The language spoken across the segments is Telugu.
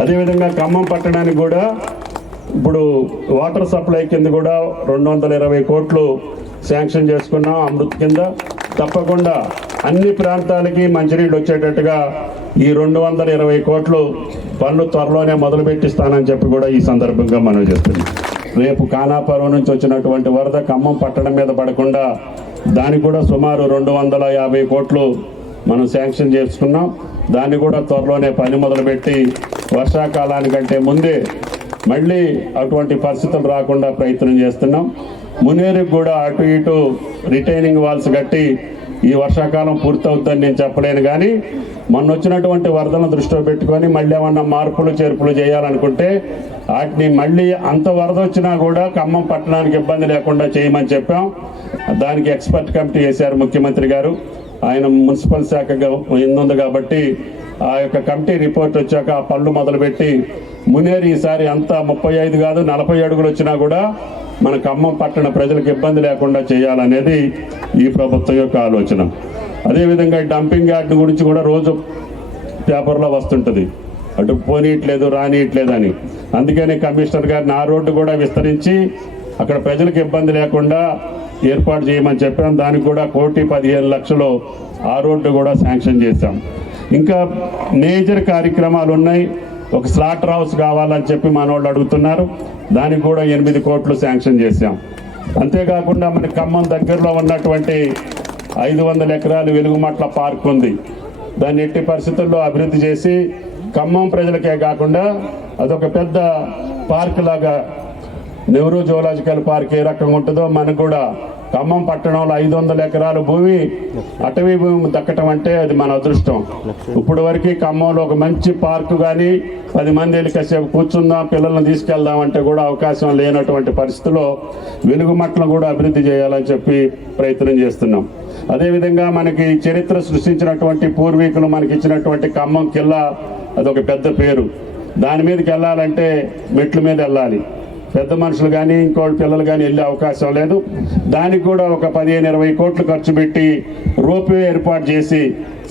అదేవిధంగా ఖమ్మం పట్టణానికి కూడా ఇప్పుడు వాటర్ సప్లై కింద కూడా రెండు వందల ఇరవై కోట్లు శాంక్షన్ చేసుకున్నాం అమృత్ కింద. తప్పకుండా అన్ని ప్రాంతాలకి మంచినీళ్ళు వచ్చేటట్టుగా ఈ రెండు వందల ఇరవై కోట్లు పనులు త్వరలోనే మొదలుపెట్టిస్తానని చెప్పి కూడా ఈ సందర్భంగా మనం చేస్తున్నాం. రేపు కానాపురం నుంచి వచ్చినటువంటి వరద ఖమ్మం పట్టణం మీద పడకుండా దానికి కూడా సుమారు రెండు వందల యాభై కోట్లు మనం శాంక్షన్ చేసుకున్నాం. దాన్ని కూడా త్వరలోనే పని మొదలుపెట్టి వర్షాకాలానికంటే ముందే మళ్ళీ అటువంటి పరిస్థితులు రాకుండా ప్రయత్నం చేస్తున్నాం. మునేరుకు కూడా అటు ఇటు రిటైనింగ్ వాల్స్ కట్టి ఈ వర్షాకాలం పూర్తవుతుందని నేను చెప్పలేను కానీ మొన్న వచ్చినటువంటి వరదలను దృష్టిలో పెట్టుకొని మళ్ళీ ఏమన్నా మార్పులు చేర్పులు చేయాలనుకుంటే వాటిని మళ్ళీ అంత వరద వచ్చినా కూడా ఖమ్మం పట్టణానికి ఇబ్బంది లేకుండా చేయమని చెప్పాం. దానికి ఎక్స్పర్ట్ కమిటీ వేశారు ముఖ్యమంత్రి గారు. ఆయన మున్సిపల్ శాఖగా ఉంది కాబట్టి ఆ యొక్క కమిటీ రిపోర్ట్ వచ్చాక ఆ పనులు మొదలుపెట్టి మునేరు ఈసారి అంతా ముప్పై ఐదు కాదు నలభై అడుగులు వచ్చినా కూడా మన ఖమ్మం పట్టణ ప్రజలకు ఇబ్బంది లేకుండా చేయాలనేది ఈ ప్రభుత్వం యొక్క ఆలోచన. అదేవిధంగా డంపింగ్ యార్డ్ గురించి కూడా రోజు పేపర్లో వస్తుంటుంది. అటు పోనీయట్లేదు రానియట్లేదు అని. అందుకని కమిషనర్ గారిని ఆ రోడ్డు కూడా విస్తరించి అక్కడ ప్రజలకు ఇబ్బంది లేకుండా ఏర్పాటు చేయమని చెప్పాం. దానికి కూడా కోటి పదిహేను లక్షలు ఆ రోడ్డు కూడా శాంక్షన్ చేశాం. ఇంకా మేజర్ కార్యక్రమాలు ఉన్నాయి. ఒక స్లాటర్ హౌస్ కావాలని చెప్పి మన వాళ్ళు అడుగుతున్నారు. దానికి కూడా ఎనిమిది కోట్లు శాంక్షన్ చేశాం. అంతేకాకుండా మన ఖమ్మం దగ్గరలో ఉన్నటువంటి ఐదు వందల ఎకరాలు వెలుగుమట్ల పార్క్ ఉంది. దాన్ని ఎట్టి పరిస్థితుల్లో అభివృద్ధి చేసి ఖమ్మం ప్రజలకే కాకుండా అదొక పెద్ద పార్క్ లాగా నెహ్రూ జువలాజికల్ పార్క్ ఏ రకంగా ఉంటుందో మనకు కూడా ఖమ్మం పట్టణంలో ఐదు వందల ఎకరాల భూమి అటవీ భూమి దక్కటం అంటే అది మన అదృష్టం. ఇప్పుడు వరకు ఖమ్మంలో ఒక మంచి పార్కు కానీ పది మంది వెళ్ళి కాసేపు కూర్చుందాం పిల్లల్ని తీసుకెళ్దాం అంటే కూడా అవకాశం లేనటువంటి పరిస్థితిలో వెలుగుమట్లను కూడా అభివృద్ధి చేయాలని చెప్పి ప్రయత్నం చేస్తున్నాం. అదేవిధంగా మనకి చరిత్ర సృష్టించినటువంటి పూర్వీకులు మనకి ఇచ్చినటువంటి ఖమ్మం కిల్లా అదొక పెద్ద పేరు. దాని మీదకి వెళ్ళాలంటే మెట్ల మీద వెళ్ళాలి. పెద్ద మనుషులు కానీ ఇంకోటి పిల్లలు కానీ వెళ్ళే అవకాశం లేదు. దానికి కూడా ఒక పదిహేను ఇరవై కోట్లు ఖర్చు పెట్టి రోప్వే ఏర్పాటు చేసి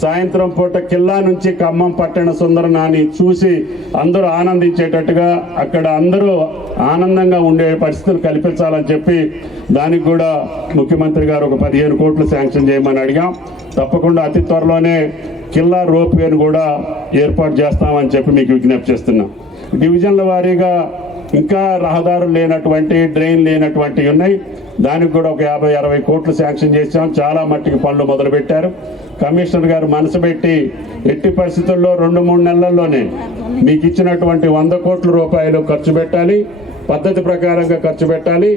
సాయంత్రం పూట కిల్లా నుంచి ఖమ్మం పట్టణ సుందరనాన్ని చూసి అందరూ ఆనందించేటట్టుగా అక్కడ అందరూ ఆనందంగా ఉండే పరిస్థితులు కల్పించాలని చెప్పి దానికి కూడా ముఖ్యమంత్రి గారు ఒక పదిహేను కోట్లు శాంక్షన్ చేయమని అడిగాం. తప్పకుండా అతి త్వరలోనే కిల్లా రోప్వేను కూడా ఏర్పాటు చేస్తామని చెప్పి మీకు విజ్ఞప్తి చేస్తున్నాం. డివిజన్ల వారీగా ఇంకా రహదారులు లేనటువంటి డ్రైన్ లేనటువంటివి ఉన్నాయి. దానికి కూడా ఒక యాభై అరవై కోట్లు శాంక్షన్ చేశాం. చాలా మట్టికి పనులు మొదలుపెట్టారు. కమిషనర్ గారు మనసు పెట్టి ఎట్టి పరిస్థితుల్లో రెండు మూడు నెలల్లోనే మీకు ఇచ్చినటువంటి వంద కోట్ల రూపాయలు ఖర్చు పెట్టాలి. పద్ధతి ప్రకారంగా ఖర్చు పెట్టాలి.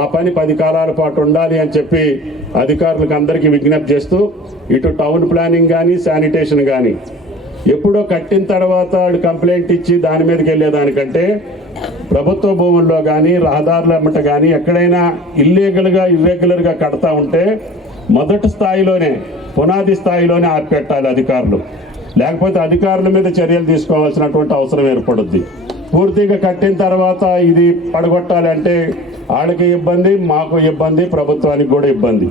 ఆ పని పది కాలాల పాటు ఉండాలి అని చెప్పి అధికారులకు అందరికీ విజ్ఞప్తి చేస్తూ ఇటు టౌన్ ప్లానింగ్ కానీ శానిటేషన్ కానీ ఎప్పుడో కట్టిన తర్వాత వాడు కంప్లైంట్ ఇచ్చి దాని మీదకి వెళ్ళేదానికంటే ప్రభుత్వ భూముల్లో కానీ రహదారుల అమ్మట కానీ ఎక్కడైనా ఇల్లీగల్గా ఇర్రెగ్యులర్గా కడతా ఉంటే మొదటి స్థాయిలోనే పునాది స్థాయిలోనే ఆర్పెట్టాలి అధికారులు. లేకపోతే అధికారుల మీద చర్యలు తీసుకోవాల్సినటువంటి అవసరం ఏర్పడుద్ది. పూర్తిగా కట్టిన తర్వాత ఇది పడగొట్టాలంటే వాళ్ళకి ఇబ్బంది మాకు ఇబ్బంది ప్రభుత్వానికి కూడా ఇబ్బంది.